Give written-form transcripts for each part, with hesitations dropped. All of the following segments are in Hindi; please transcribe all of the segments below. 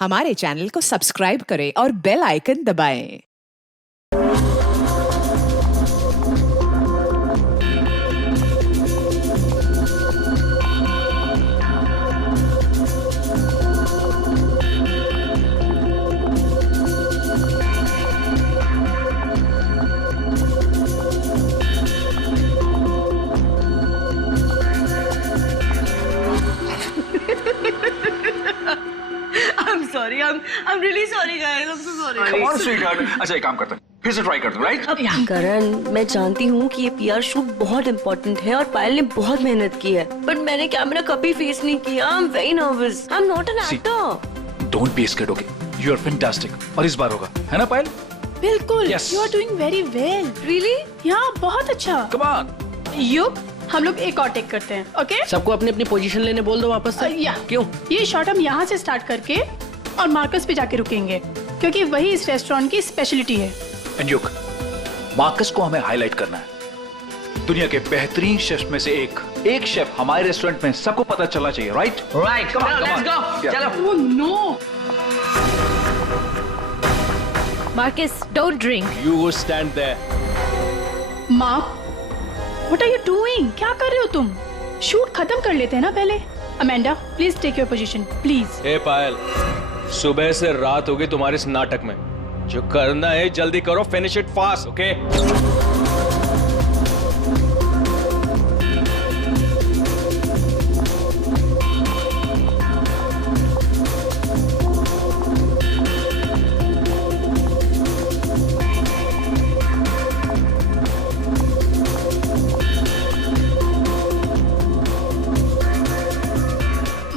हमारे चैनल को सब्सक्राइब करें और बेल आइकन दबाएं। I'm really sorry guys. I'm so sorry. Come on, sweetheart. अच्छा एक काम करते हैं, फिर से ट्राई करते हैं, राइट? करण, मैं जानती हूँ कि ये पीआर शूट बहुत इम्पोर्टेंट है और पायल ने बहुत मेहनत की है, बट मैंने कैमरा कभी फेस नहीं किया। I am very nervous. I am not an actor. Don't be scared, okay? You are fantastic. और इस बार होगा, है ना पायल? बिल्कुल। Yes. You are doing very well. Really? यहाँ बहुत अच्छा। Come on. युग, हम लोग एक और टेक करते हैं, ओके? सबको अपनी अपनी पोजीशन लेने बोल दो वापस से। या क्यों? ये शॉट हम यहाँ से स्टार्ट करके और मार्कस पे जाके रुकेंगे, क्योंकि वही इस रेस्टोरेंट की स्पेशलिटी है। एंड युग, मार्कस को हमें हाईलाइट करना है। दुनिया के बेहतरीन शेफ में से एक शेफ हमारे रेस्टोरेंट में सबको पता चलना चाहिए, right? Right, come on, let's go. चलो। Oh no! Marcus, don't drink. You go stand there. Mark, what are you doing? क्या कर रहे हो तुम? शूट खत्म कर लेते हैं ना पहले। Amanda, please take your position, please. Hey Payal, सुबह से रात हो गई तुम्हारे इस नाटक में। जो करना है जल्दी करो, finish it fast, okay?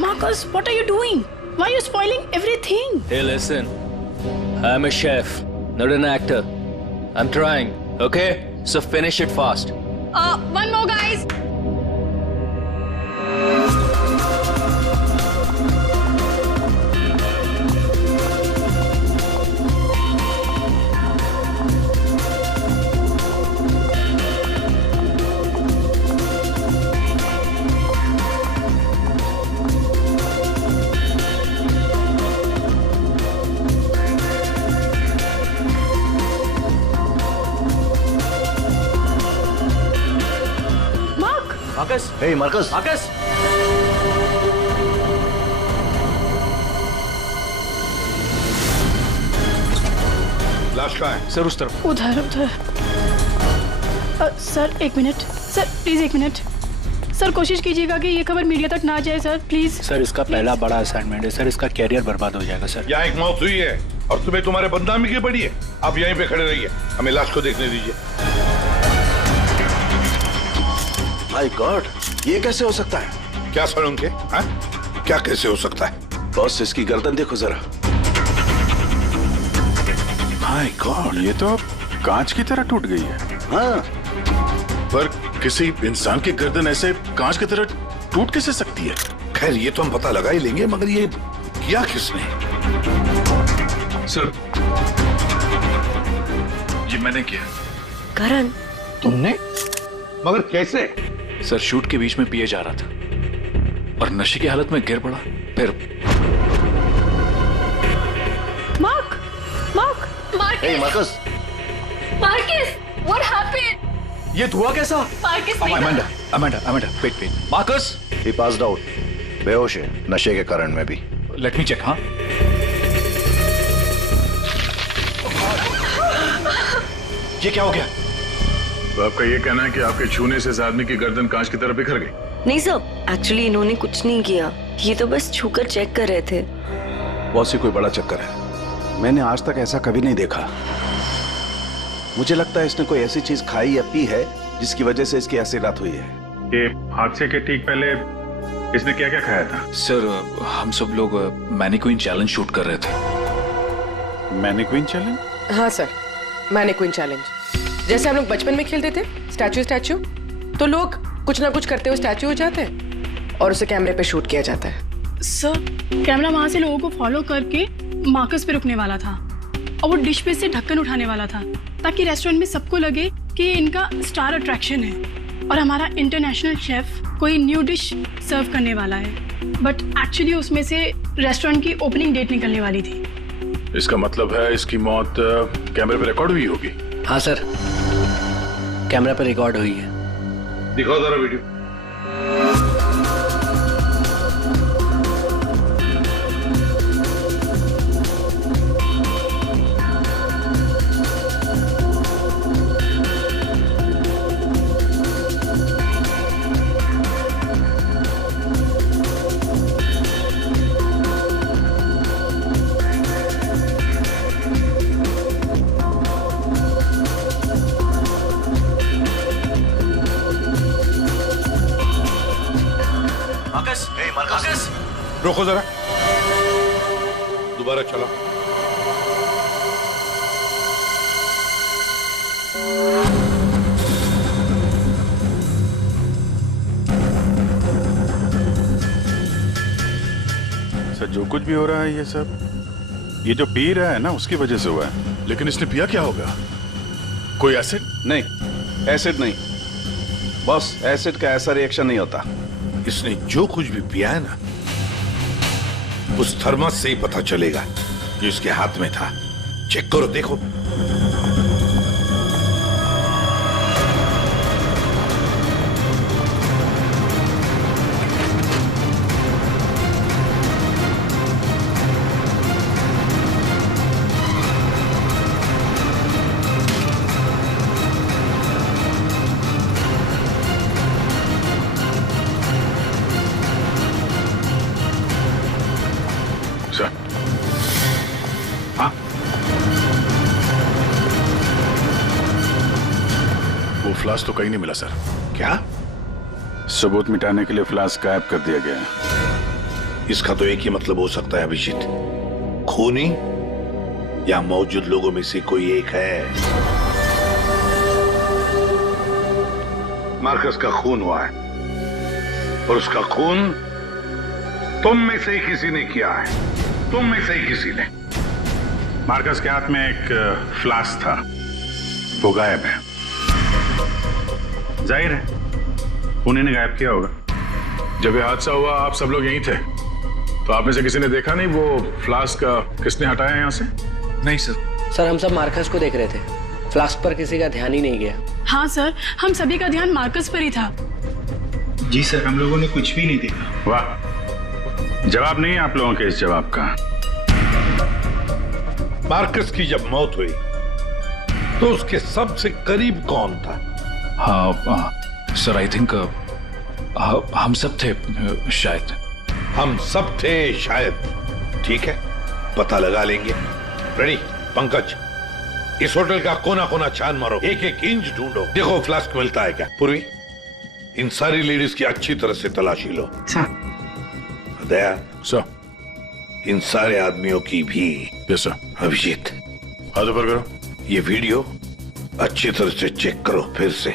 Marcus, what are you doing? Why are you spoiling everything? Hey, listen. I'm a chef, not an actor. I'm trying, okay? So finish it fast. One more, guys. Marcus, hey Marcus, Marcus. लाश कहाँ है? सर उस तरफ। उधर उधर। सर एक मिनट, सर प्लीज एक मिनट। सर कोशिश कीजिएगा कि ये खबर मीडिया तक ना जाए सर, प्लीज। सर इसका पहला बड़ा असाइनमेंट है सर, इसका कैरियर बर्बाद हो जाएगा सर। यहाँ एक मौत हुई है और तुम्हें तुम्हारे बदनामी की पड़ी है। आप यहीं पे खड़े रहिए, हमें लाश को देखने दीजिए। माय गॉड, ये कैसे हो सकता है? क्या सर उनके? हाँ? क्या कैसे हो सकता है? बॉस, इसकी गर्दन देखो जरा। माय गॉड, ये तो कांच की तरह टूट गई है। हाँ, पर किसी इंसान की गर्दन ऐसे कांच की तरह टूट कैसे सकती है? खैर ये तो हम पता लगा ही लेंगे, मगर ये किया किसने? सर, ये मैंने किया। करण, तुमने? मगर कैसे? सर शूट के बीच में पिए जा रहा था और नशे की हालत में गिर पड़ा, फिर। Mark, Mark, hey Marcus, Marcus, what happened? ये धुआं कैसा? Marcus, Amanda, wait. Marcus, he passed out, बेहोश है, नशे के कारण में भी। Let me check. हाँ, ये क्या हो गया? तो आपका ये कहना है कि आपके छूने से इस आदमी की गर्दन कांच की तरह बिखर गई? नहीं सर, एक्चुअली इन्होंने कुछ नहीं किया, ये तो बस छूकर चेक कर रहे थे। बॉस, ये कोई बड़ा चक्कर है। मैंने आज तक ऐसा कभी नहीं देखा। मुझे लगता है इसने कोई ऐसी चीज खाई या पी है जिसकी वजह से इसकी ऐसी रात हुई है। ये हादसे के ठीक पहले इसने क्या क्या खाया था? सर हम सब लोग मैनीक्वीन चैलेंज शूट कर रहे थे। Mannequin challenge? हाँ सर, मैनीक्वीन चैलेंज। जैसे हम लोग बचपन में खेलते थे स्टैचू, तो लोग कुछ ना कुछ करते हुए स्टैचू हो जाते हैं और उसे कैमरे पे शूट किया जाता है। सर कैमरा वहां से लोगों को फॉलो करके मार्कस पे रुकने वाला था और वो डिश पे से ढक्कन उठाने वाला था, ताकि रेस्टोरेंट में सबको लगे कि इनका स्टार अट्रैक्शन है और हमारा इंटरनेशनल शेफ कोई न्यू डिश सर्व करने वाला है। बट एक्चुअली उसमें से रेस्टोरेंट की ओपनिंग डेट निकलने वाली थी। इसका मतलब है इसकी मौत कैमरे पे रिकॉर्ड हुई होगी। हाँ सर, कैमरा पर रिकॉर्ड हुई है। दिखाओ जरा वीडियो। रोको जरा, दोबारा चलो। सर जो कुछ भी हो रहा है ये सब ये जो पी रहा है ना उसकी वजह से हुआ है। लेकिन इसने पिया क्या होगा? कोई एसिड? नहीं, एसिड नहीं बॉस, एसिड का ऐसा रिएक्शन नहीं होता। इसने जो कुछ भी पिया है ना, उस थर्मस से ही पता चलेगा कि उसके हाथ में था। चेक करो, देखो। फ्लास्क तो कहीं नहीं मिला सर। क्या? सबूत मिटाने के लिए फ्लास्क गायब कर दिया गया है। इसका तो एक ही मतलब हो सकता है अभिजीत, खूनी या मौजूद लोगों में से कोई एक है। मार्कस का खून हुआ है और उसका खून तुम में से ही किसी ने किया है। तुम में से ही किसी ने। मार्कस के हाथ में एक फ्लास्क था, वो गायब है। जाहिर है उन्हीं ने गायब किया होगा। जब ये हादसा हुआ आप सब लोग यहीं थे, तो आप में से किसी ने देखा नहीं वो फ्लास्क किसने हटाया यहाँ से? नहीं सर। सर हम सब मार्कस को देख रहे थे, फ्लास्क पर किसी का ध्यान ही नहीं गया। हाँ सर, हम सभी का ध्यान मार्कस पर ही था। जी सर, हम लोगों ने कुछ भी नहीं देखा। वाह, जवाब नहीं है आप लोगों के इस जवाब का। मार्कस की जब मौत हुई तो उसके सबसे करीब कौन था? हाँ सर, आई थिंक हम सब थे शायद। हम सब थे शायद। ठीक है, पता लगा लेंगे। रेडी पंकज, इस होटल का कोना कोना छान मारो, एक एक इंच ढूंढो, देखो फ्लास्क मिलता है क्या। पूर्वी, इन सारी लेडीज की अच्छी तरह से तलाशी लो। दया सर, इन सारे आदमियों की भी। Yes sir. अभिजीत, हाथ ऊपर करो। ये वीडियो अच्छी तरह से चेक करो फिर से।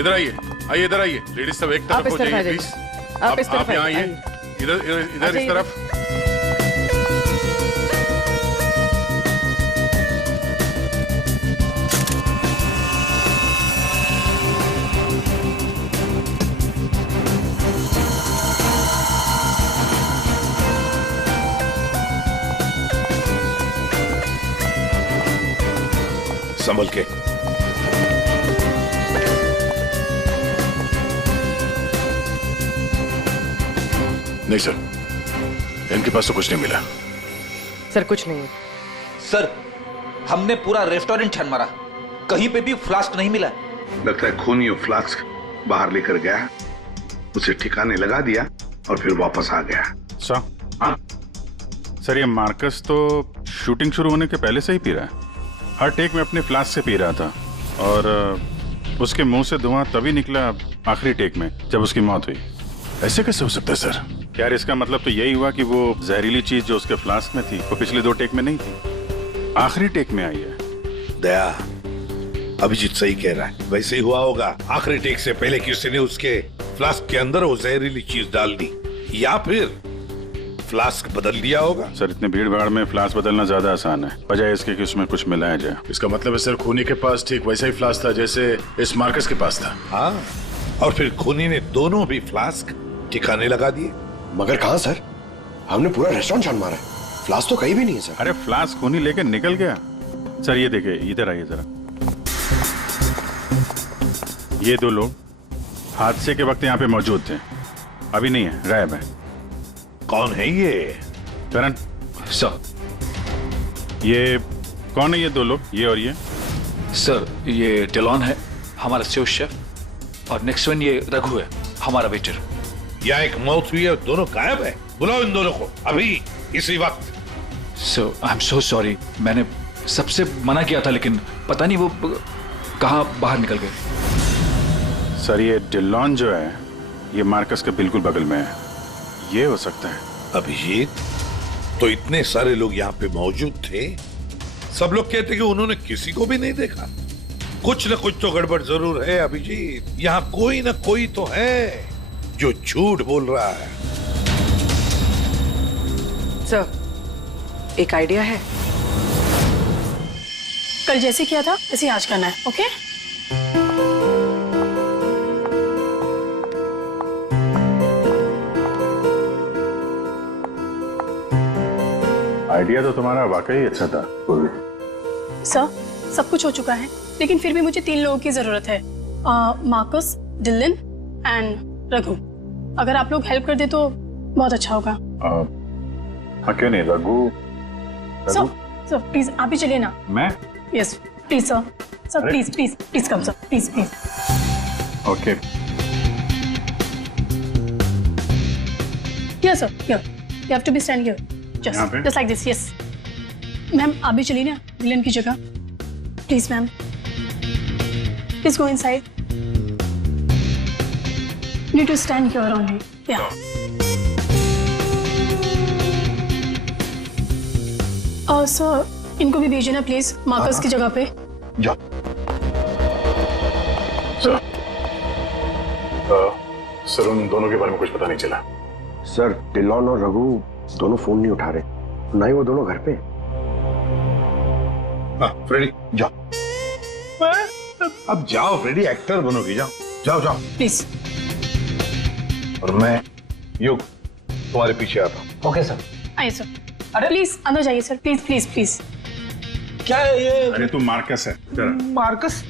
इधर आइए, आइए इधर आइए। लेडीज सब एक तरफ हो जाइए प्लीज। आप यहाँ आइए, इधर इधर इधर इस तरफ। संभल के। नहीं सर, इनके पास तो कुछ नहीं मिला। सर कुछ नहीं है। सर, हमने पूरा रेस्टोरेंट छान मारा, कहीं पे भी फ्लास्क नहीं मिला। लगता है खूनी वो फ्लास्क बाहर लेकर गया, उसे ठिकाने लगा दिया और फिर वापस आ गया। सर ये मार्कस तो शूटिंग शुरू होने के पहले से ही पी रहा है। हर टेक में अपने फ्लास्क से पी रहा था और उसके मुंह से धुआं तभी निकला आखिरी टेक में जब उसकी मौत हुई। ऐसे कैसे हो सकता है सर? यार इसका मतलब तो यही हुआ कि वो जहरीली चीज जो उसके फ्लास्क में थी वो पिछले 2 टेक में नहीं थी, आखिरी टेक में आई है। दया, अभिजीत सही कह रहा है, वैसे ही हुआ होगा। आखिरी टेक से पहले किसी ने उसके फ्लास्क के अंदर वो जहरीली चीज डाल दी या फिर फ्लास्क बदल दिया होगा। सर इतने भीड़ भाड़ में फ्लास्क बदलना ज्यादा आसान है, बजाय इसके कि उसमें कुछ मिलाया जाए। इसका मतलब है सर खूनी के पास ठीक वैसा ही फ्लास्क था जैसे इस मार्कस के पास था। हाँ, और फिर खूनी ने दोनों भी फ्लास्क ठिकाने लगा दिए। मगर कहाँ सर? हमने पूरा रेस्टोरेंट छान मारा है, फ्लास्क तो कहीं भी नहीं है सर। अरे फ्लास्क खूनी लेके निकल गया। सर ये देखिए, इधर आइए जरा। ये 2 लोग हादसे के वक्त यहाँ पे मौजूद थे, अभी नहीं है, गायब है। कौन है ये? करण सर। ये कौन है ये 2 लोग, ये और ये? सर ये डिलॉन है, हमारा सेफ शेफ, और नेक्स्ट वन ये रघु है, हमारा वेटर। यहाँ एक मौत हुई है, दोनों गायब है। बुलाओ इन दोनों को अभी, इसी वक्त। सो आई एम सो सॉरी, मैंने सबसे मना किया था, लेकिन पता नहीं वो कहाँ बाहर निकल गए। सर ये डिलॉन जो है, ये मार्कस के बिल्कुल बगल में है, ये हो सकता है। अभिजीत, तो इतने सारे लोग यहाँ पे मौजूद थे, सब लोग कहते कि उन्होंने किसी को भी नहीं देखा। कुछ न कुछ तो गड़बड़ जरूर है अभिजीत। यहाँ कोई न कोई तो है जो झूठ बोल रहा है। सर, एक आइडिया है। कल जैसे किया था वैसे आज करना है, ओके? आइडिया तो तुम्हारा वाकई अच्छा था पूर्वी। सर, सब कुछ हो चुका है, लेकिन फिर भी मुझे 3 लोगों की जरूरत है, मार्कस, डिलन एंड रघु। अगर आप लोग हेल्प कर दे तो बहुत अच्छा होगा। हाँ क्यों नहीं, रघु। सर प्लीज आप ही चलिए ना। मैं? Yes please sir. Sir please please please come sir, please please. Okay. Here sir, here. You have to be stand here. Just like this, yes. Ma'am आप भी चलिए ना विलन की जगह, please ma'am. Please go inside. You need to stand here only. Yeah. Sir इनको भी भेजिए ना प्लीज, मार्कस की जगह पे। जा। सर उन दोनों के बारे में कुछ पता नहीं चला। सर डिलॉन और रघु दोनों फोन नहीं उठा रहे, ना ही वो दोनों घर पे। हाँ फ्रेडी जाओ। अब जाओ फ्रेडी, एक्टर बनोगी, जाओ जाओ जाओ प्लीज। और मैं युग तुम्हारे पीछे आता हूँ। Okay sir. आइए सर। अरे प्लीज अंदर जाइए सर, प्लीज प्लीज प्लीज। क्या है ये? अरे तू मार्कस है। मार्कस?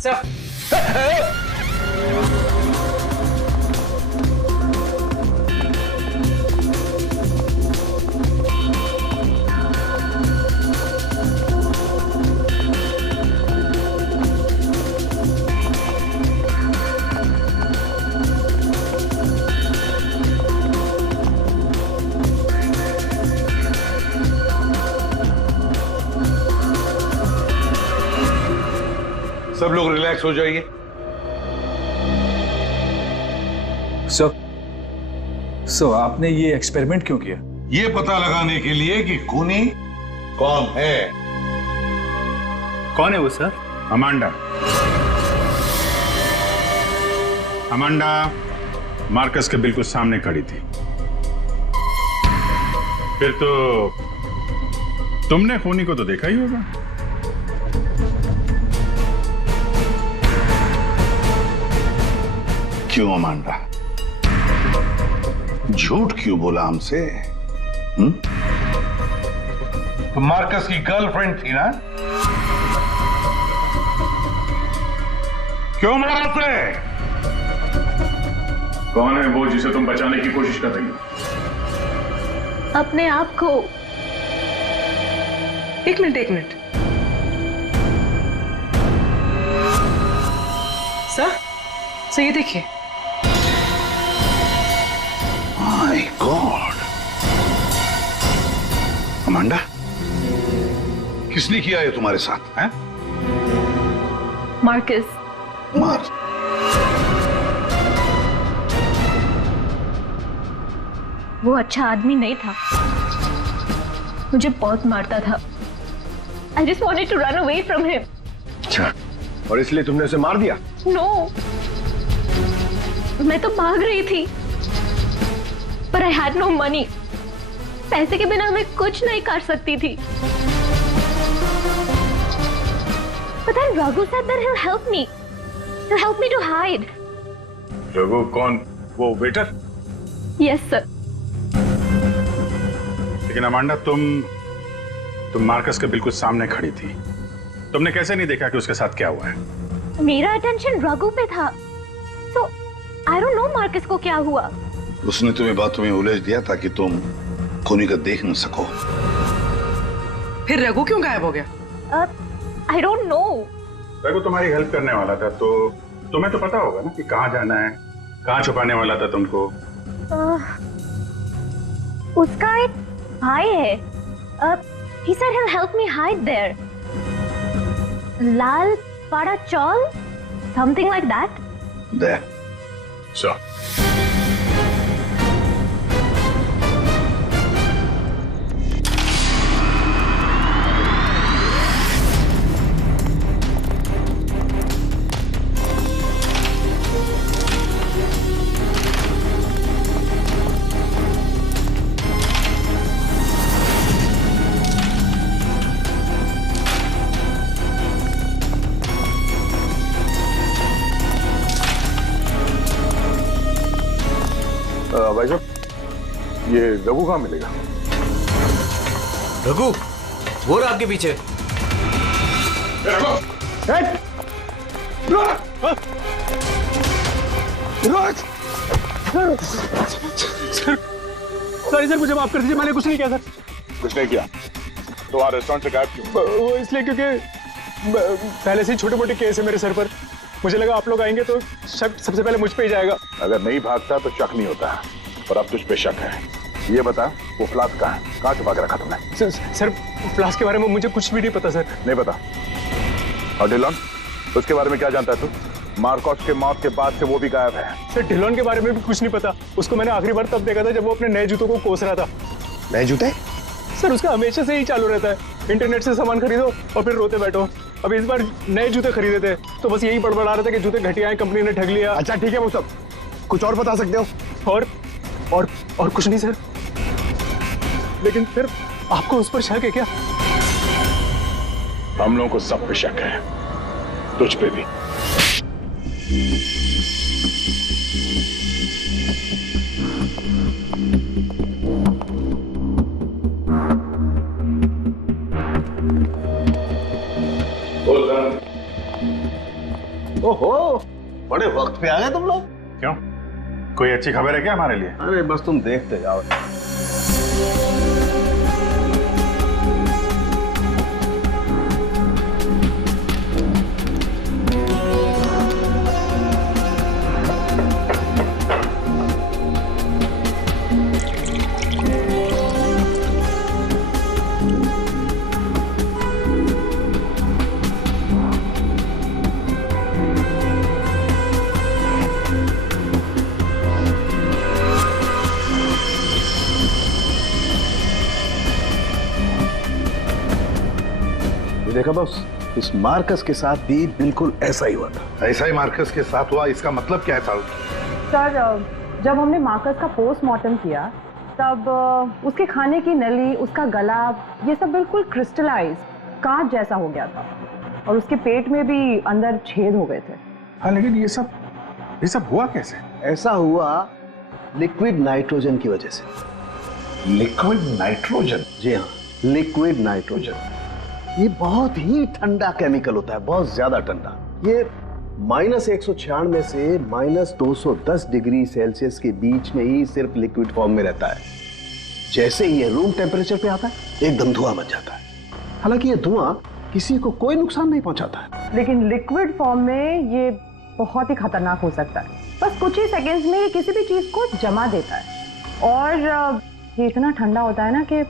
सर सब लोग रिलैक्स हो जाइए। सर आपने ये एक्सपेरिमेंट क्यों किया? ये पता लगाने के लिए कि खूनी कौन है। कौन है वो सर? अमांडा। अमांडा मार्कस के बिल्कुल सामने खड़ी थी। फिर तो तुमने खूनी को तो देखा ही होगा। क्यों अमांडा, झूठ क्यों बोला हमसे? तो मार्कस की गर्लफ्रेंड थी ना? क्यों मारा उसे? कौन है वो जिसे तुम बचाने की कोशिश कर रही हो? अपने आप को। एक मिनट। सर ये देखिए। माय गॉड, अमांडा किसने किया ये तुम्हारे साथ? हैं? मार्कस। मार। वो अच्छा आदमी नहीं था, मुझे बहुत मारता था। I just wanted to run away from him. अच्छा, और इसलिए तुमने उसे मार दिया? No, मैं तो भाग रही थी, पर I had no money. पैसे के बिना मैं कुछ नहीं कर सकती थी। But then Raghu said that he'll help me. He'll help me to hide. Raghu कौन? वो वेटर? Yes sir. लेकिन अमांडा, तुम मार्कस के बिल्कुल सामने खड़ी थी। तुमने कैसे नहीं देखा कि उसके साथ क्या हुआ है? मेरा अटेंशन रघु पे था, so I don't know Marcus को क्या हुआ। उसने तुम्हें बातों में उलझ दिया ताकि तुम खूनी का देख न सको। फिर रघु क्यों गायब हो गया? I don't know। रघु तुम्हारी हेल्प करने वाला था, तो तुम्हें तो पता होगा ना कि कहाँ जाना है, कहाँ छुपाने वाला था तुमको। उसका एक भाई है, he said he'll help me hide there। लाल पाड़ा चौल, something like that। There। So। भाई साहब, ये रघु कहाँ मिलेगा? रघु, वो रहा आपके पीछे। सॉरी सर, मुझे माफ कर दीजिए, मैंने कुछ नहीं किया सर। कुछ नहीं किया? तो वहाँ रेस्टोरेंट से गायब क्यों? वो इसलिए क्योंकि पहले से ही छोटे मोटे केस है मेरे सर पर। मुझे लगा आप लोग आएंगे तो शक सबसे पहले मुझ पे ही जाएगा। अगर नहीं भागता तो शक नहीं होता, और अब तुझ पे शक है। ये बता, वो फ्लास्क कहाँ है? कहाँ छुपा के रखा तुमने? सर फ्लास्क के बारे में मुझे कुछ भी नहीं पता सर। नहीं पता? और डिलॉन, उसके बारे में क्या जानता है तू? मार्कस के मौत के बाद से वो भी गायब है। सर डिलॉन के बारे में भी कुछ नहीं पता। उसको मैंने आखिरी बार तब देखा था जब वो अपने नए जूतों को कोस रहा था। नए जूते? सर उसका हमेशा से ही चालू रहता है, इंटरनेट से सामान खरीदो और फिर रोते बैठो। अब इस बार नए जूते खरीदे थे तो बस यही बड़बड़ा रहा था कि जूते घटिया हैं, कंपनी ने ठग लिया। अच्छा ठीक है, वो सब कुछ और बता सकते हो? और कुछ नहीं सर। लेकिन फिर आपको उस पर शक है क्या? हम लोगों को सब पे शक है, तुझ पे भी। ओहो, बड़े वक्त पे आ गए तुम लोग। क्यों, कोई अच्छी खबर है क्या हमारे लिए? अरे बस तुम देखते जाओ। देखा बॉस, इस मार्कस के साथ भी बिल्कुल ऐसा ही हुआ था। ऐसा ही मार्कस के साथ हुआ, इसका मतलब क्या है सारुण? सर, जब हमने मार्कस का पोस्टमार्टम किया तब उसके खाने की नली, उसका गला, ये सब बिल्कुल क्रिस्टलाइज कांच जैसा हो गया था और उसके पेट में भी अंदर छेद हो गए थे। हाँ, लेकिन ये सब हुआ कैसे? ऐसा हुआ लिक्विड नाइट्रोजन की वजह से। Liquid nitrogen? जी हाँ, लिक्विड नाइट्रोजन। ये बहुत ही ठंडा केमिकल होता है, बहुत ज्यादा ठंडा। ये -196 से -210 डिग्री सेल्सियस के बीच में ही सिर्फ लिक्विड फॉर्म में रहता है। जैसे ही ये रूम टेम्परेचर पे आता है एकदम धुआं बन जाता है। हालांकि ये धुआं किसी को कोई नुकसान नहीं पहुंचाता है, लेकिन लिक्विड फॉर्म में ये बहुत ही खतरनाक हो सकता है। बस कुछ ही सेकेंड्स में ये किसी भी चीज को जमा देता है और ये इतना ठंडा होता है ना कि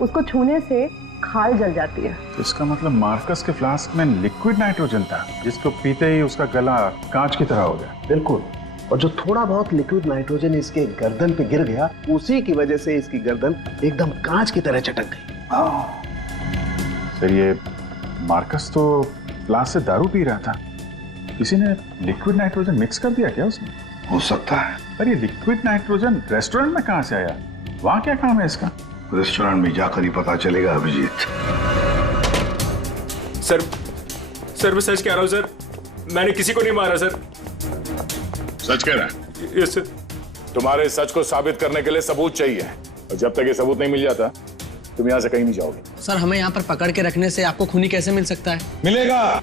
उसको छूने से खाल जल जाती है। इसका मतलब मार्कस के फ्लास्क में लिक्विड नाइट्रोजन था, जिसको पीते ही उसका गला कांच की तरह हो गया। बिल्कुल, और जो थोड़ा बहुत लिक्विड नाइट्रोजन इसके गर्दन पे गिर गया, उसी की वजह से इसकी गर्दन एकदम कांच की तरह चटक गई। सर, ये मार्कस तो फ्लास्क से दारू पी रहा था, किसी ने लिक्विड नाइट्रोजन मिक्स कर दिया क्या उसमें? हो सकता है। पर ये लिक्विड नाइट्रोजन रेस्टोरेंट में कहाँ से आया? वहाँ क्या काम है इसका? रेस्टोरेंट में जाकर ही पता चलेगा अभिजीत। सर मैं सच कह रहा हूँ सर, मैंने किसी को नहीं मारा सर। सच कह रहा है? Yes sir. तुम्हारे सच को साबित करने के लिए सबूत चाहिए, और जब तक ये सबूत नहीं मिल जाता तुम यहाँ से कहीं नहीं जाओगे। सर हमें यहाँ पर पकड़ के रखने से आपको खूनी कैसे मिल सकता है? मिलेगा।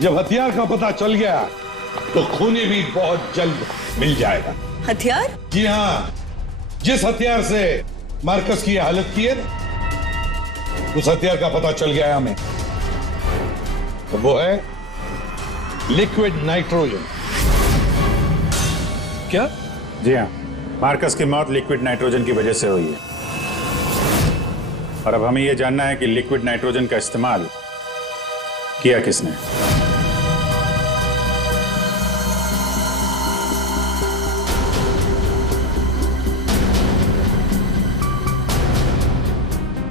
जब हथियार का पता चल गया तो खूनी भी बहुत जल्द मिल जाएगा। हथियार? जी हाँ, जिस हथियार से मार्कस की हालत की है उस हथियार का पता चल गया है हमें। तो वो है लिक्विड नाइट्रोजन। क्या? जी हाँ, मार्कस की मौत लिक्विड नाइट्रोजन की वजह से हुई है। और अब हमें यह जानना है कि लिक्विड नाइट्रोजन का इस्तेमाल किया किसने।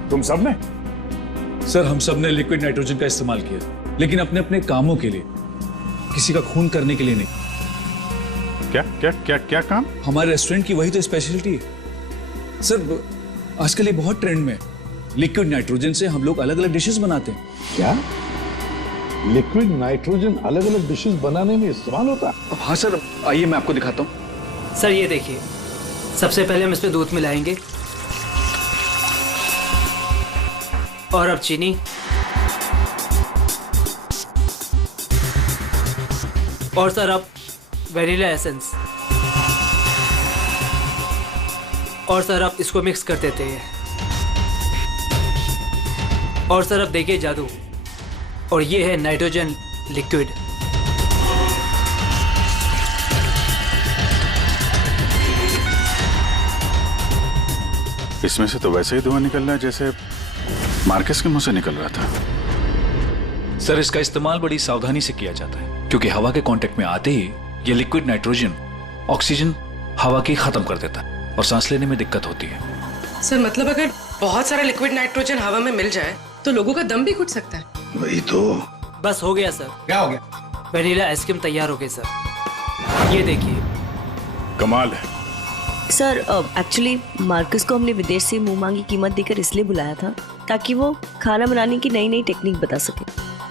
तुम सब ने? सर हम सब ने लिक्विड नाइट्रोजन का इस्तेमाल किया, लेकिन अपने अपने कामों के लिए, किसी का खून करने के लिए नहीं। क्या क्या क्या क्या काम? हमारे रेस्टोरेंट की वही तो स्पेशलिटी है सर। आजकल ये बहुत ट्रेंड में है। लिक्विड नाइट्रोजन से हम लोग अलग अलग डिशेस बनाते हैं। क्या लिक्विड नाइट्रोजन अलग अलग डिशेस बनाने में इस्तेमाल होता है? हाँ सर, आइए मैं आपको दिखाता हूँ। सर ये देखिए, सबसे पहले हम इसमें दूध मिलाएंगे और अब चीनी और सर अब वेनिला एसेंस और सर अब इसको मिक्स कर देते हैं। और सर अब देखिए जादू, और ये है नाइट्रोजन लिक्विड। इसमें से तो वैसे ही धुआं निकल रहा है जैसे मार्कस के मुंह से निकल रहा था। सर इसका इस्तेमाल बड़ी सावधानी से किया जाता है, क्योंकि हवा के कांटेक्ट में आते ही ये लिक्विड नाइट्रोजन ऑक्सीजन हवा की खत्म कर देता है और सांस लेने में दिक्कत होती है। सर मतलब अगर बहुत सारा लिक्विड नाइट्रोजन हवा में मिल जाए तो लोगों का दम भी घुट सकता है। वही तो। बस हो गया सर। क्या हो गया? वेनिला आइसक्रीम तैयार हो गई सर। ये देखिए। कमाल है। सर एक्चुअली मार्कस को हमने विदेश से मुंह मांगी कीमत देकर इसलिए बुलाया था ताकि वो खाना बनाने की नई नई टेक्निक बता सके।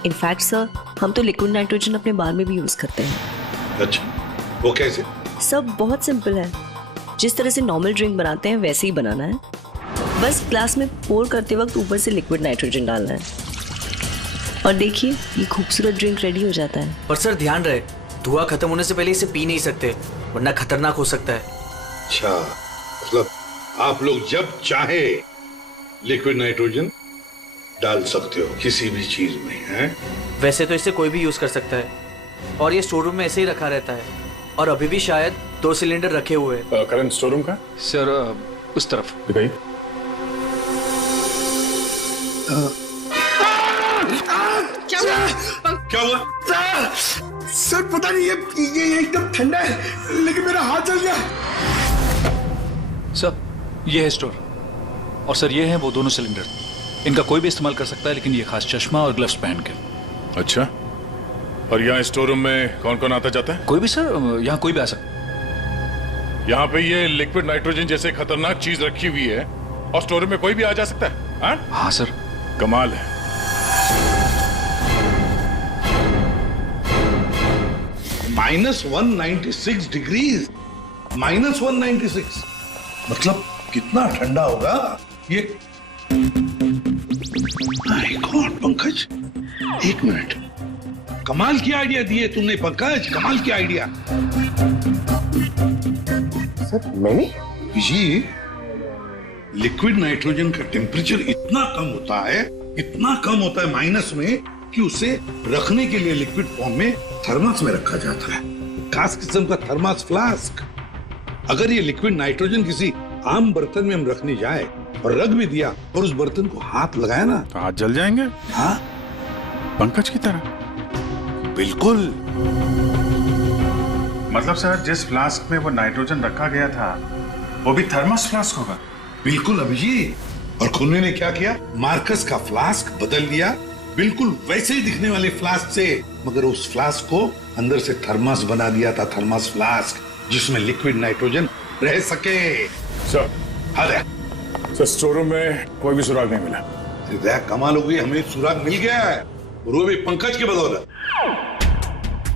इनफैक्ट सर हम तो लिक्विड नाइट्रोजन अपने बार में भी यूज करते हैं। अच्छा, वो कैसे? सब बहुत सिंपल है। जिस तरह से नॉर्मल ड्रिंक बनाते हैं वैसे ही बनाना है। बस ग्लास में पोर करते वक्त ऊपर से लिक्विड नाइट्रोजन डालना है और देखिए ये खूबसूरत ड्रिंक रेडी हो जाता है। पर सर ध्यान रहे, धुआं खत्म होने से पहले इसे पी नहीं सकते, वरना खतरनाक हो सकता है। अच्छा, मतलब आप लोग जब चाहे लिक्विड नाइट्रोजन डाल सकते हो किसी भी चीज में, हैं? वैसे तो इसे कोई भी यूज कर सकता है और ये स्टोर रूम में ऐसे ही रखा रहता है और अभी भी शायद 2 सिलेंडर रखे हुए हैं। करंट स्टोर रूम का? सर उस तरफ दिखाइए। क्या हुआ? सर पता नहीं ये एकदम ठंडा है लेकिन मेरा हाथ जल गया। सर ये है स्टोर और सर ये हैं वो दोनों सिलेंडर। इनका कोई भी इस्तेमाल कर सकता है, लेकिन ये खास चश्मा और ग्लव्स पहन के। अच्छा, और यहाँ स्टोर रूम में कौन कौन आता जाता है? कोई भी सर, यहाँ कोई भी आ सकता है। यहाँ पे ये लिक्विड नाइट्रोजन जैसे खतरनाक चीज रखी हुई है और स्टोर रूम में कोई भी आ जा सकता है? हाँ सर। कमाल है। -196 डिग्रीज। -196 मतलब कितना ठंडा होगा ये? माय गॉड पंकज, 1 मिनट, कमाल की आइडिया दिए तुमने पंकज, कमाल की आइडिया। सर मैंने जी, लिक्विड नाइट्रोजन का टेम्परेचर इतना कम होता है, इतना कम होता है माइनस में, कि उसे रखने के लिए लिक्विड फॉर्म में थर्मस में रखा जाता है, खास किस्म का थर्मस फ्लास्क। अगर ये लिक्विड नाइट्रोजन किसी आम बर्तन में हम रखने जाए और रख भी दिया और उस बर्तन को हाथ लगाया ना तो हाथ जल जाएंगे। हाँ, पंकज की तरह। बिल्कुल। मतलब सर जिस फ्लास्क में वो नाइट्रोजन रखा गया था वो भी थर्मस फ्लास्क होगा? बिल्कुल अभिजीत। और खूनी ने क्या किया? मार्कस का फ्लास्क बदल दिया बिल्कुल वैसे ही दिखने वाले फ्लास्क से, मगर उस फ्लास्क को अंदर से थर्मस बना दिया था, थर्मस फ्लास्क, जिसमें लिक्विड नाइट्रोजन रह सके। सर हाँ सर, स्टोर रूम में कोई भी सुराग नहीं मिला। कमाल हो गई, हमें सुराग मिल गया है और वो भी पंकज की बदौलत।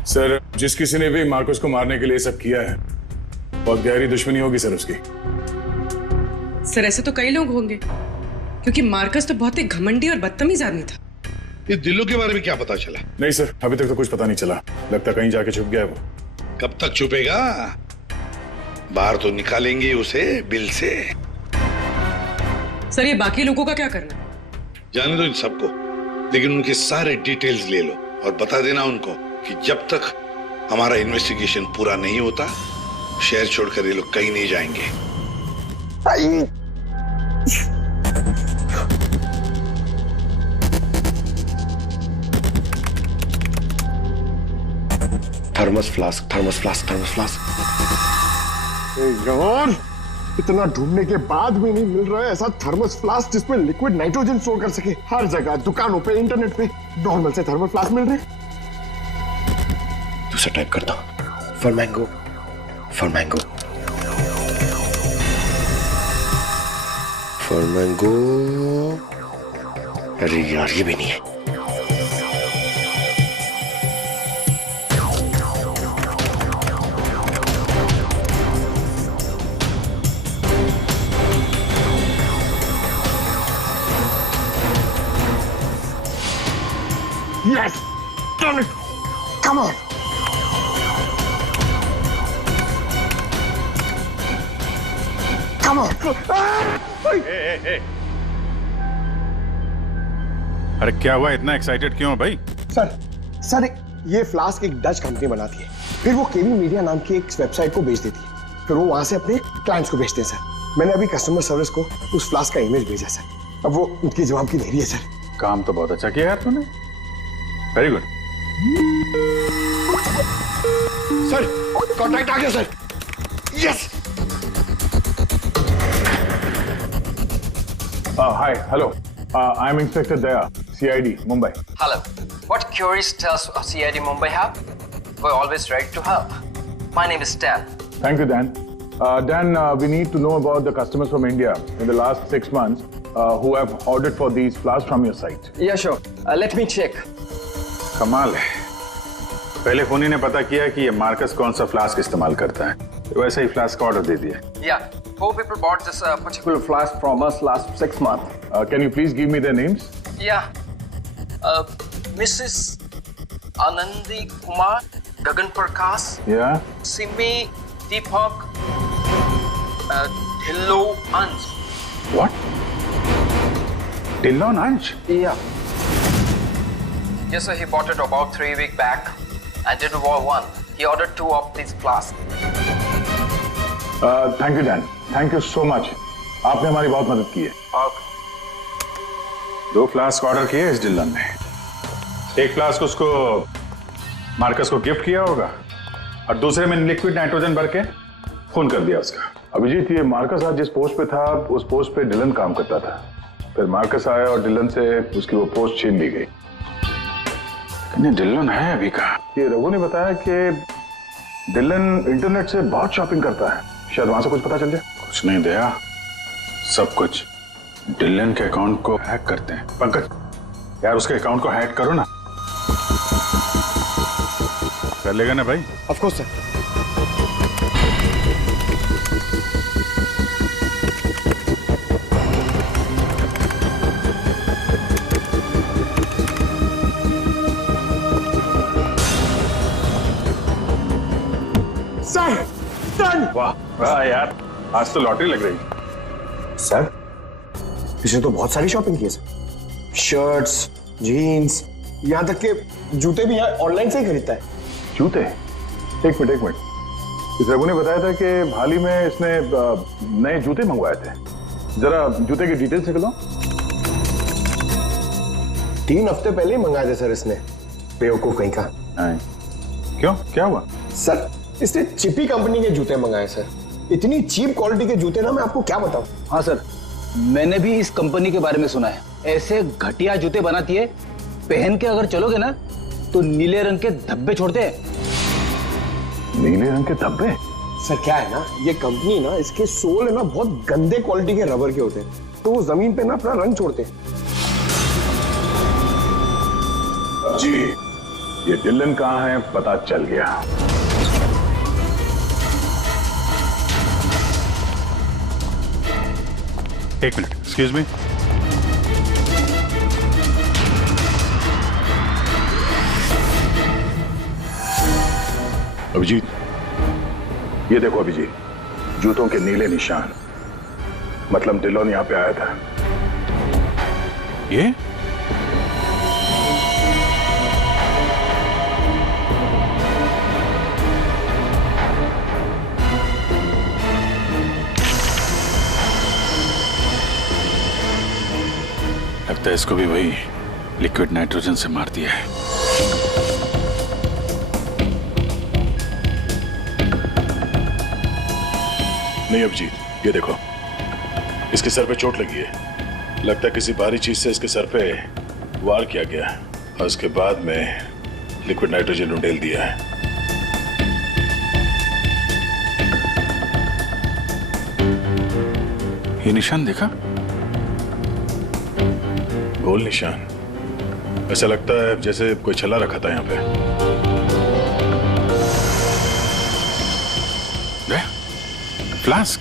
सर, जिस किसी ने भी मार्कस को मारने के लिए सब किया है, बहुत गहरी दुश्मनी होगी सर उसकी। सर ऐसे तो कई लोग होंगे, क्योंकि मार्कस तो बहुत ही घमंडी और बदतमीज आदमी था। ये दिल्लू के बारे में क्या पता चला? नहीं सर, अभी तक तो कुछ पता नहीं चला। लगता कहीं जाके छुप गया है वो। कब तक छुपेगा? बाहर तो निकालेंगे उसे बिल से। सर ये बाकी लोगों का क्या करना? जाने दो इन सबको, लेकिन उनके सारे डिटेल्स ले लो और बता देना उनको कि जब तक हमारा इन्वेस्टिगेशन पूरा नहीं होता, शहर छोड़कर ये लोग कहीं नहीं जाएंगे। Thermos flask, thermos flask, thermos flask. यार, इतना ढूंढने के बाद भी नहीं मिल रहा है ऐसा थर्मस फ्लास्क जिसमें लिक्विड नाइट्रोजन स्टोर कर सके। हर जगह, दुकानों पे, इंटरनेट पे नॉर्मल से थर्मल फ्लास्क मिल रहे। दूसरा टाइप करता हूं। For mango, for mango, for mango. अरे यार, ये भी नहीं है। Yes! Done it! Come on! Come on! अरे क्या हुआ, इतना एक्साइटेड क्यों है भाई? सर ये फ्लास्क एक डच कंपनी बनाती है, फिर वो केवी मीडिया नाम की एक वेबसाइट को बेच देती है, फिर वो वहां से अपने क्लाइंट्स को बेचते हैं सर। मैंने अभी कस्टमर सर्विस को उस फ्लास्क का इमेज भेजा सर, अब वो उनके जवाब की देरी है सर। काम तो बहुत अच्छा किया यार तूने, वेरी गुड। सर कॉन्टैक्ट आ गया sir. Yes. Hi, hello. I'm Inspector Daya, CID, Mumbai. Hello. What queries does CID Mumbai have? We're always ready to help. My name is Dan. Thank you, Dan. Dan, we need to know about the customers from India in the last 6 months who have ordered for these flasks from your site. Yeah, sure. Let me check. कमाल है, पहले फोनी ने पता किया कि ये मार्कस कौन सा फ्लास्क इस्तेमाल करता है, तो वैसे ही फ्लास्क का ऑर्डर दे दिया। Yeah, 4 people bought this particular flask from us last 6 months. Can you please give me their names? Yeah. Mrs. Anandi Kumar, Gagan Prakash. Yeah. Simi Deepak, Dhillo Anj. What? Dhillon Anj? Yeah. Yes, sir. He bought it about 3 weeks back and didn't want one. He ordered 2 of these flasks. Thank you, Dan. Thank you so much. आपने हमारी बहुत मदद की है। Okay. 2 फ्लास्क ऑर्डर किए इस डिल्लन ने। एक फ्लास्क उसको मार्कस को गिफ्ट किया होगा और दूसरे में लिक्विड नाइट्रोजन भर के खून कर दिया उसका। अभिजीत, ये मार्कस आज जिस पोस्ट पे था उस पोस्ट पे डिलन काम करता था, फिर मार्कस आया और डिलन से उसकी वो पोस्ट छीन ली गई। नहीं, डिलन है अभी कहाँ? ये रघु ने बताया कि डिलन इंटरनेट से बहुत शॉपिंग करता है, शायद वहां से कुछ पता चल जाए। कुछ नहीं दया, सब कुछ डिलन के अकाउंट को हैक करते हैं। पंकज यार, उसके अकाउंट को हैक करो ना। कर लेगा ना भाई? Of course sir. वाह वाह यार, आज तो लॉटरी लग रही। सर इसने तो बहुत सारी शॉपिंग की है सर, शर्ट्स, जीन्स, यहाँ तक के जूते भी यहाँ ऑनलाइन से ही खरीदता है। जूते? एक मिनट। इस रघु ने बताया था कि हाल ही में इसने नए जूते मंगवाए थे। जरा जूते की डिटेल्स निकलो। 3 हफ्ते पहले ही मंगाए थे सर इसने, बेवकूफ कहीं का। क्यों, क्या हुआ? सर इसने चिपी कंपनी के जूते मंगाए सर, इतनी चीप क्वालिटी के जूते ना मैं आपको क्या बताऊं। हाँ सर, मैंने भी इस कंपनी के बारे में सुना है, ऐसे घटिया जूते बनाती है, पहन के अगर चलोगे ना तो नीले रंग के धब्बे छोड़ते हैं। नीले रंग के धब्बे? सर क्या है ना, ये कंपनी ना, इसके सोल है ना बहुत गंदे क्वालिटी के रबर के होते हैं, तो वो जमीन पे ना अपना रंग छोड़ते हैं। जी, ये डिलन कहाँ है पता चल गया। एक मिनट, एक्सक्यूज मी। अभिजीत, ये देखो अभिजीत, जूतों के नीले निशान, मतलब डिलोन यहां पे आया था। ये लगता है इसको भी वही लिक्विड नाइट्रोजन से मार दिया है। नहीं अभिजीत, ये देखो, इसके सर पे चोट लगी है। लगता है किसी भारी चीज से इसके सर पे वार किया गया और उसके बाद में लिक्विड नाइट्रोजन उंडेल दिया है। ये निशान देखा? गोल निशान, ऐसा लगता है जैसे कोई छल्ला रखा था यहाँ पे। फ्लास्क।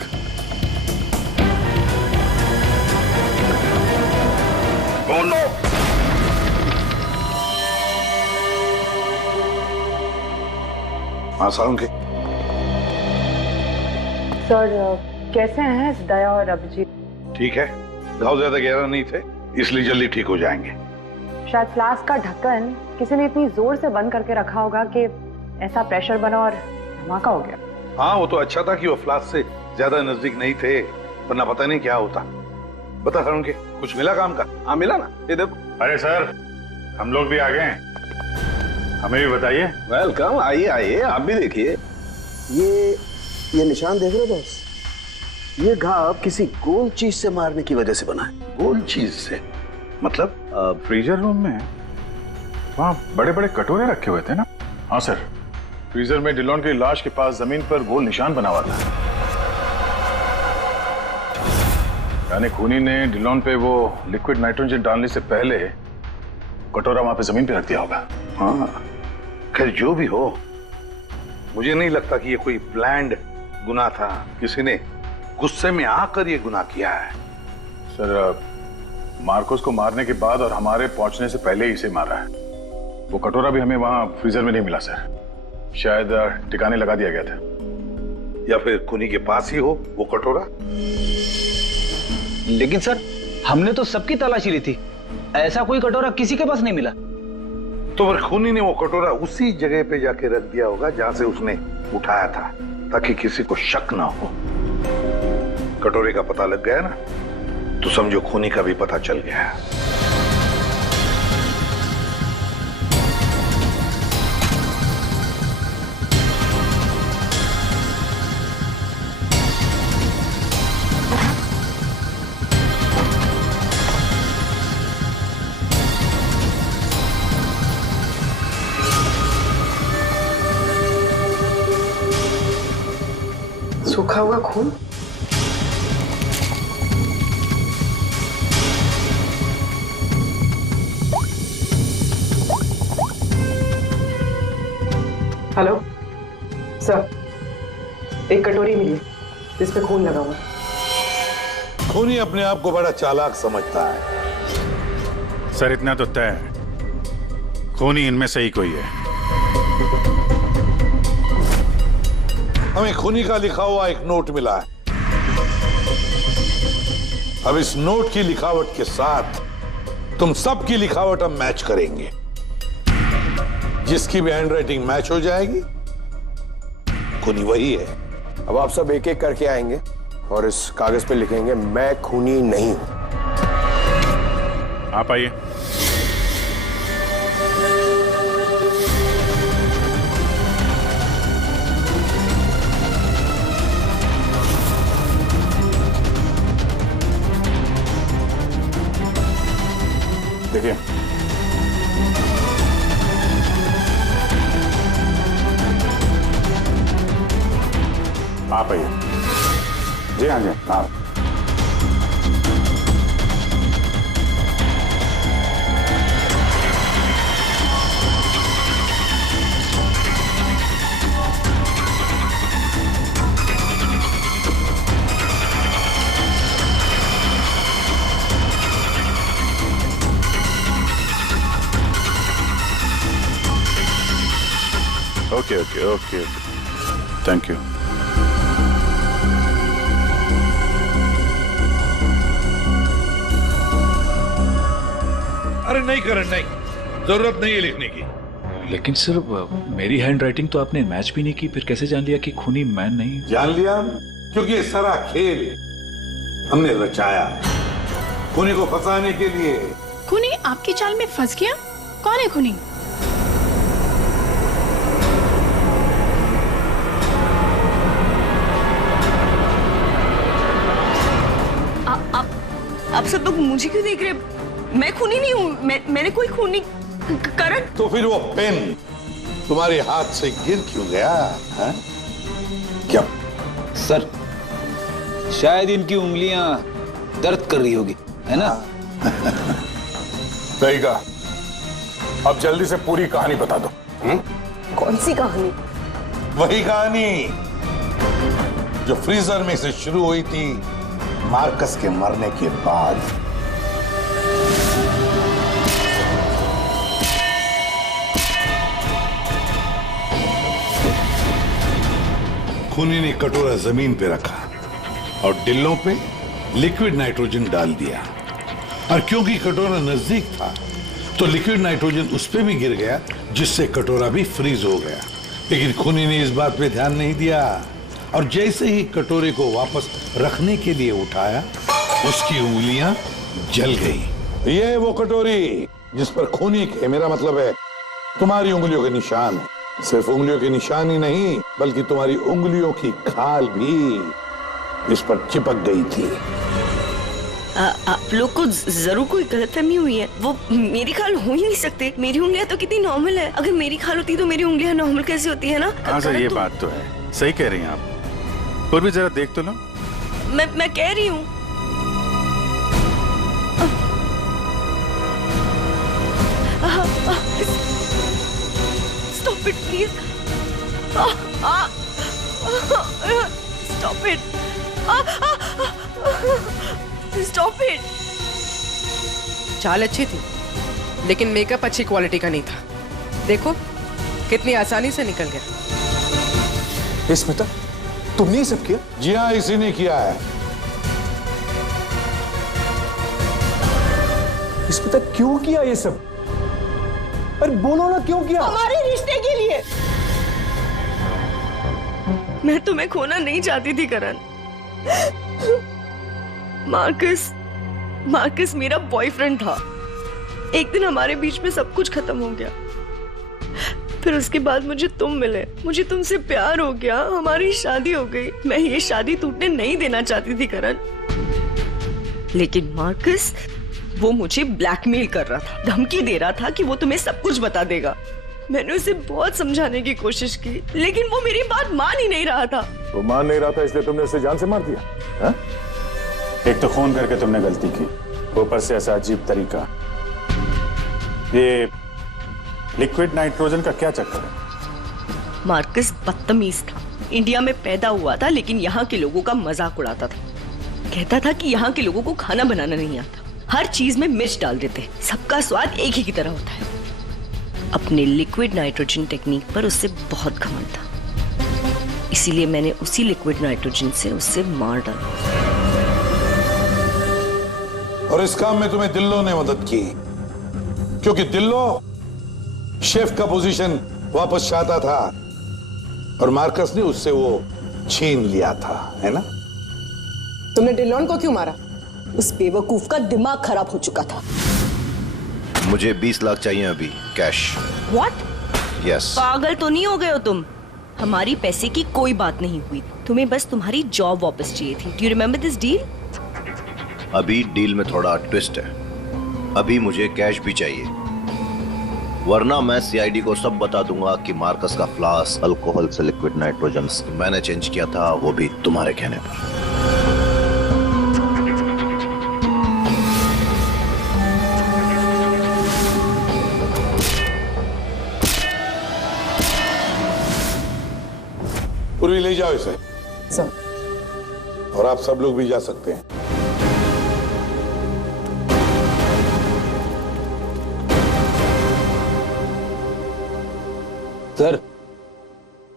हाँ सालुंखे। सर कैसे हैं दया और अभिजीत? ठीक है, घाव ज्यादा गहरा नहीं थे इसलिए जल्दी ठीक हो जाएंगे। शायद फ्लास्क का ढक्कन किसी ने इतनी जोर से बंद करके रखा होगा कि ऐसा प्रेशर बना और धमाका हो गया। हाँ, वो तो अच्छा था कि वो फ्लास्क से ज्यादा नजदीक नहीं थे, वरना पता नहीं क्या होता। बता सालुंखे, कुछ मिला काम का? हाँ मिला ना, ये देखो। अरे सर, हम लोग भी आ गए हैं, हमें भी बताइए। वेलकम, आइए आइए, आप भी देखिए। ये निशान देख रहे हो बॉस? ये घाव किसी गोल चीज से मारने की वजह से बना है। गोल चीज से मतलब? फ्रीजर रूम में वहाँ बड़े बड़े कटोरे रखे हुए थे ना? हाँ सर, फ्रीजर में डिलॉन की लाश के पास जमीन पर गोल निशान बना हुआ था। यानी खूनी ने डिलॉन पे वो लिक्विड नाइट्रोजन डालने से पहले कटोरा वहां पे जमीन पे रख दिया होगा। हाँ, खैर जो भी हो, मुझे नहीं लगता कि ये कोई प्लान्ड गुनाह था। किसी ने गुस्से में आकर ये गुनाह किया है। सर, मार्कोस को मारने के बाद और हमारे पहुंचने से पहले ही इसे मारा है। वो कटोरा भी हमें वहां फ्रीजर में नहीं मिला सर, शायद ठिकाने लगा दिया गया था। या फिर खूनी के पास ही हो वो कटोरा। लेकिन सर, हमने तो सबकी तलाशी ली थी, ऐसा कोई कटोरा किसी के पास नहीं मिला। तो फिर खूनी ने वो कटोरा उसी जगह पे जाके रख दिया होगा जहां से उसने उठाया था, ताकि किसी को शक ना हो। कटोरे का पता लग गया ना, तो समझो खूनी का भी पता चल गया। सूखा हुआ खून। हेलो सर, एक कटोरी मिली है जिसपे खून लगा हुआ। खूनी अपने आप को बड़ा चालाक समझता है। सर, इतना तो तय है, खूनी इनमें से ही कोई है। हमें खूनी का लिखा हुआ एक नोट मिला है। अब इस नोट की लिखावट के साथ तुम सबकी लिखावट हम मैच करेंगे। जिसकी भी हैंडराइटिंग मैच हो जाएगी, खूनी वही है। अब आप सब एक एक करके आएंगे और इस कागज पे लिखेंगे, मैं खूनी नहीं हूं। आप आइए। देखिए, आप आइए। जी हाँ जी, आप। Okay okay okay thank you. अरे नहीं करण, नहीं, जरूरत नहीं है लिखने की। लेकिन सर मेरी हैंड राइटिंग तो आपने मैच भी नहीं की, फिर कैसे जान लिया कि खूनी मैं नहीं? जान लिया क्योंकि ये सारा खेल हमने रचाया खूनी को फंसाने के लिए। खूनी आपकी चाल में फंस गया? कौन है खूनी? आप सब लोग मुझे क्यों देख रहे हैं? मैं खूनी नहीं हूँ। मैंने कोई खूनी करण। तो फिर वो पेन तुम्हारे हाथ से गिर क्यों गया है? क्या सर, शायद इनकी उंगलियां दर्द कर रही होगी, है ना? सही कहा। अब जल्दी से पूरी कहानी बता दो। कौन सी कहानी? वही कहानी जो फ्रीजर में से शुरू हुई थी मार्कस के मरने के बाद। खूनी ने कटोरा जमीन पे रखा और डिल्लों पे लिक्विड नाइट्रोजन डाल दिया, और क्योंकि कटोरा नजदीक था तो लिक्विड नाइट्रोजन उस पे भी गिर गया, जिससे कटोरा भी फ्रीज हो गया। लेकिन खूनी ने इस बात पे ध्यान नहीं दिया, और जैसे ही कटोरे को वापस रखने के लिए उठाया, उसकी उंगलियां जल गई। ये वो कटोरी जिस पर खूनी के, मेरा मतलब है तुम्हारी उंगलियों के निशान, सिर्फ उंगलियों के निशान ही नहीं बल्कि तुम्हारी उंगलियों की खाल भी इस पर चिपक गई थी। आप लोग को जरूर कोई गलतफहमी हुई है। वो मेरी खाल हो ही नहीं सकते। मेरी उंगलियां तो कितनी नॉर्मल है। अगर मेरी खाल होती तो मेरी उंगलियां नॉर्मल कैसे होती है ना? हाँ सर, ये बात तो है, सही कह रही हैं आप। और भी जरा देख तो लो। मैं कह रही हूँ। Stop it, please. Stop it. Stop it. चाल अच्छी थी, लेकिन मेकअप अच्छी क्वालिटी का नहीं था। देखो कितनी आसानी से निकल गया। स्मिता, तुमने ये सब किया? जी हाँ, इसी ने किया है। स्मिता, क्यों किया ये सब? अरे बोलो ना, क्यों किया? हमारे रिश्ते के लिए। मैं तुम्हें खोना नहीं चाहती थी करण। मार्कस मेरा बॉयफ्रेंड था। एक दिन हमारे बीच में सब कुछ खत्म हो गया। फिर उसके बाद मुझे तुम मिले, मुझे तुमसे प्यार हो गया, हमारी शादी हो गई। मैं ये शादी टूटने नहीं देना चाहती थी करण, लेकिन मार्कस वो मुझे ब्लैकमेल कर रहा था, धमकी दे रहा था कि वो तुम्हें सब कुछ बता देगा। मैंने उसे बहुत समझाने की कोशिश की, लेकिन वो मेरी बात मान ही नहीं रहा था। वो मान नहीं रहा था, इसलिए तुमने उसे जान से मार दिया? हा? एक तो खून करके तुमने गलती की, ऊपर से ऐसा अजीब तरीका। ये लिक्विड नाइट्रोजन का क्या चक्कर है? मार्कस बदतमीज था। इंडिया में पैदा हुआ था, लेकिन यहाँ के लोगों का मजाक उड़ाता था। कहता था कि यहाँ के लोगों को खाना बनाना नहीं आता, हर चीज में मिर्च डाल देते, सबका स्वाद एक ही की तरह होता है। अपने लिक्विड नाइट्रोजन टेक्निक पर उससे बहुत घमंड था, इसीलिए मैंने उसी लिक्विड नाइट्रोजन से उससे मार डाला। और इस काम में तुम्हें दिल्लो ने मदद की, क्योंकि दिल्लो शेफ का पोजीशन वापस चाहता था और मार्कस ने उससे वो छीन लिया था, है ना? तुमने डिलॉन को क्यों मारा? उस बेवकूफ का दिमाग खराब हो चुका था। मुझे 20 लाख चाहिए अभी, कैश। What? यस। पागल तो नहीं हो गए हो तुम? हमारी पैसे की कोई बात नहीं हुई, तुम्हें बस तुम्हारी जॉब वापस चाहिए थी। Do you remember this deal? अभी डील में थोड़ा ट्विस्ट है। अभी मुझे कैश भी चाहिए, वरना मैं सीआईडी को सब बता दूंगा कि मार्कस का फ्लास्क अल्कोहल से लिक्विड नाइट्रोजन मैंने चेंज किया था, वो भी तुम्हारे कहने पर। पूर्वी ले जाओ इसे। सर। और आप सब लोग भी जा सकते हैं। सर,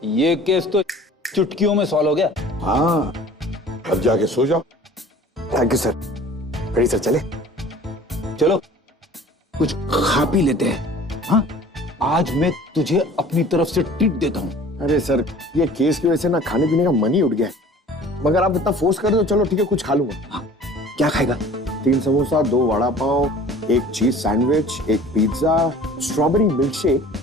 ये केस तो चुटकियों में सॉल्व हो गया। हाँ, अब जाके सो जाओ। Thank you sir. Ready sir, चले? चलो कुछ खा पी लेते हैं। हाँ, आज मैं तुझे अपनी तरफ से ट्रीट देता हूँ। अरे सर, ये केस की वजह से ना खाने पीने का मन ही उठ गया है। मगर आप इतना फोर्स कर रहे हो, चलो ठीक है, कुछ खा लूंगा। हाँ, क्या खाएगा? 3 samosa, 2 vada pav, 1 cheese sandwich, 1 pizza, strawberry milk shake,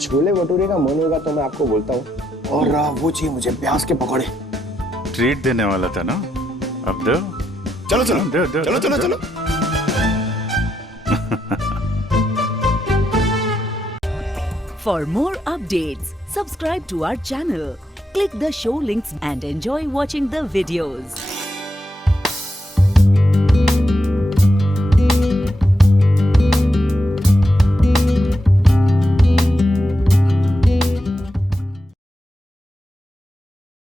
chole bhature का मन होगा तो मैं आपको बोलता हूँ, और वो चाहिए मुझे प्याज के पकौड़े। ट्रीट देने वाला था ना, अब दो। चलो चलो दो, चलो चलो चलो। For more updates, subscribe to our channel, click the show links and enjoy watching the videos.